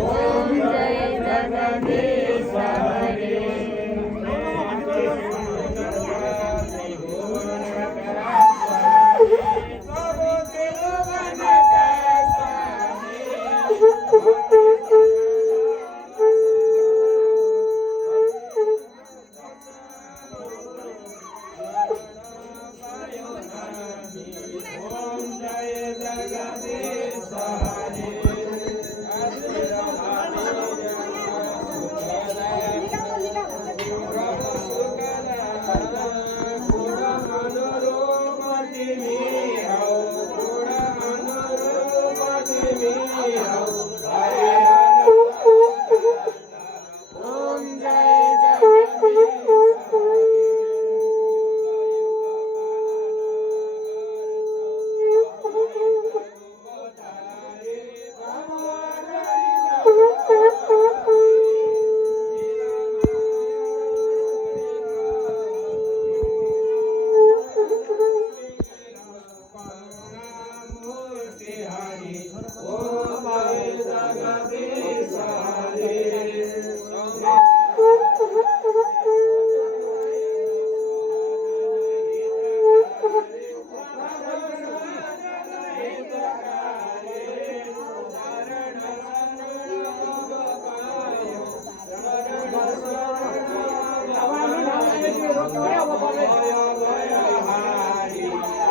ओम जय जगदीश हरे।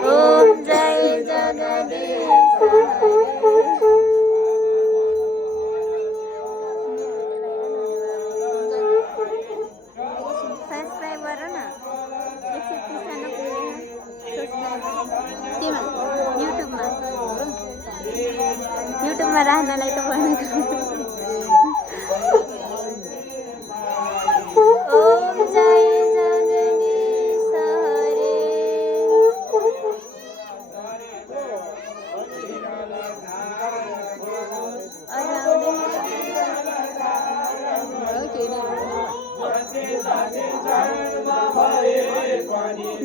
ओम जय जगदीश सब्सक्राइब गर न 130 जना पुग्यो केमा युट्युबमा राख्नलाई त भनेको ओम जय जगदीश हरे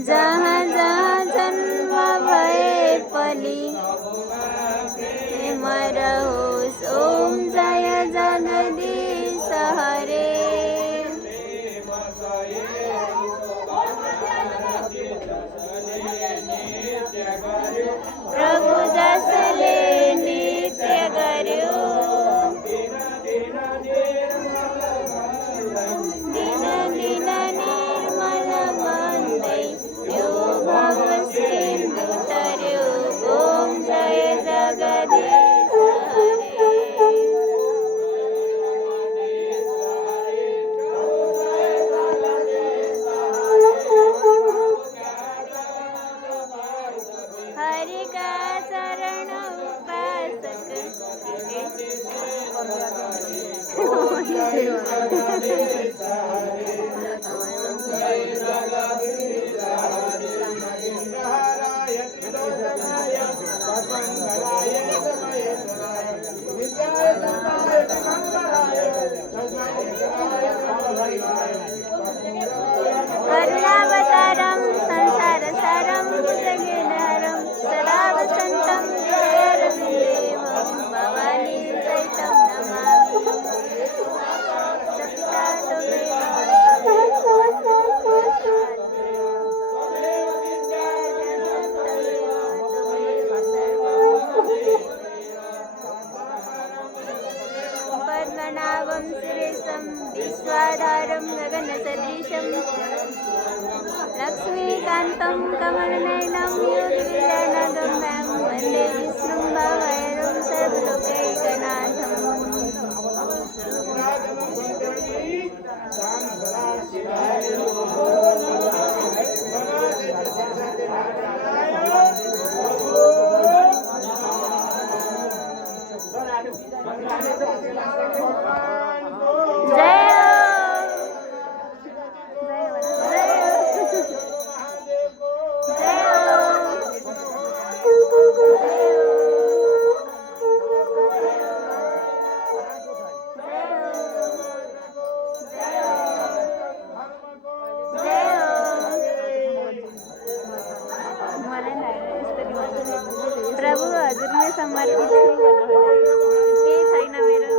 जहाँ जहाँ जन्म भए पनि मर होस् ओम जय जगदीश हरे। प्रभु जसले नित्य गर्यो दिन दिन निर्मल बन्दै यो भव सिन्धु तर्यो ओम जय जगदीश हरि का चरण उपासक करुणावतारं संसार सारं भुजगेन्द्रं सदा वसन्तं हृदयरविन्देवं भवानी सहितं नमामि। पद्मनाभं सुरेशं विश्वाधारं गगनसदृशं लक्ष्मीकान्तं कमलनयनं योगिविरनगम्यं वन्दे विष्णुं भवहरं सर्वलोकैकनाथम्। बाबु हजुरमै समर्पित छु भन्नु केही छैन मेरो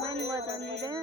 मन बजाउनु दिँदैन